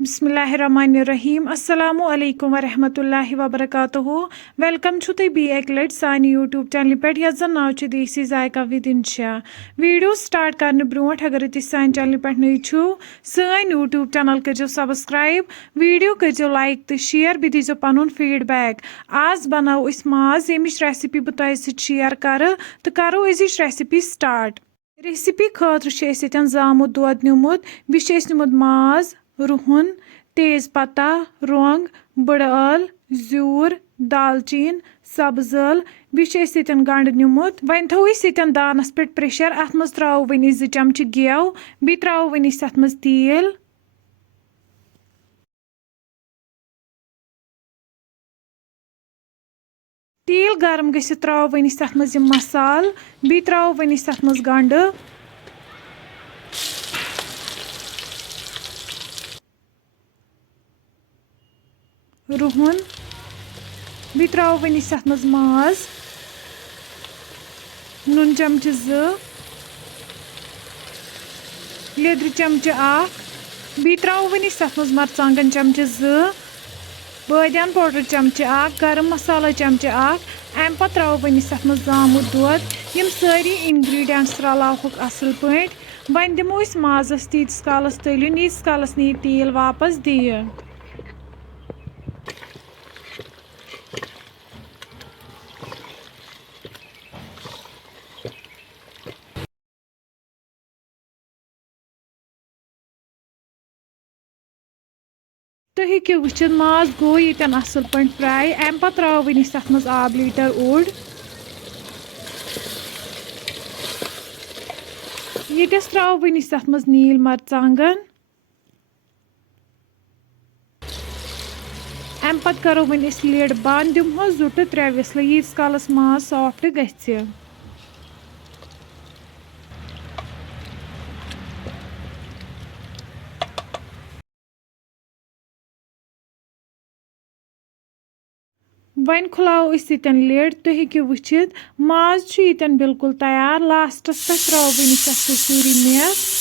बिस्मिल्लाहिर्रहमानिर्रहीम अस्सलामु अलैकुम वरहमतुल्लाहि वबरकातुहू वेलकम छु तुई बी एक लट सानी यूट्यूब चैनल पे यस जन नाव छु देसी जायका विद इंशा वीडियो स्टार्ट करने ब्रोट अगर तुम सान चैनल पे नई छु सान यूट्यूब चैनल करो सब्सक्राइब वीडियो करो लाइक तो शेयर बे दीजो पनुन फीडबैक आज बनाओ इस माज यमिच रेसिपी बह तुह सत शेयर कर तो करो अजिच रेसिपी स्टार्ट रेसिपी खतर जामुत दोद निमुत निमुत माज रुहन तेज पत्ता रोंग बड़ ٲल ज़्यूर दालचीन सब्ज ٲल बेत गंड निमुत वन थो सतन दानस पे प्रेशर अत मज त्रो वन 2 चमच गेव बे त्रो वन अत मज तेल तेल गर्म गसित त्रो वन अत मज मसाल बे त्रो वन अत मज गंड रुहन बे त्रो वन अत मज माज नून चमच 2 लेदर चमच 1 बे त्रो वन अत मज मरचांगन चमच 2 बादियान पाउडर चमच 1 गरम मसाला चमच 1 अम पत त्रो वन अत मज जामुत दोद यम सारी इंग्रेडिएंट्स रलावुक असल पट वन दिमो माजस तीस कालस तलिन यीस कालस नी तेल वापस दिए तुम हेको वुचित माज गो यन असल पे फ्राई अम पत त्रो वन अत मज आब लीटर ओड यस त्रो वन अत मज नील मरचांगन अम पत करो वन लिड बंद दिमो 2 to 3 विसल यीस कालस माज सॉफ्ट गछि वन खुलाओ यन लिड तुम हेको वुचित माज यन बिल्कुल तैयार लास्टस पे त्रो वन कसूरी मेथ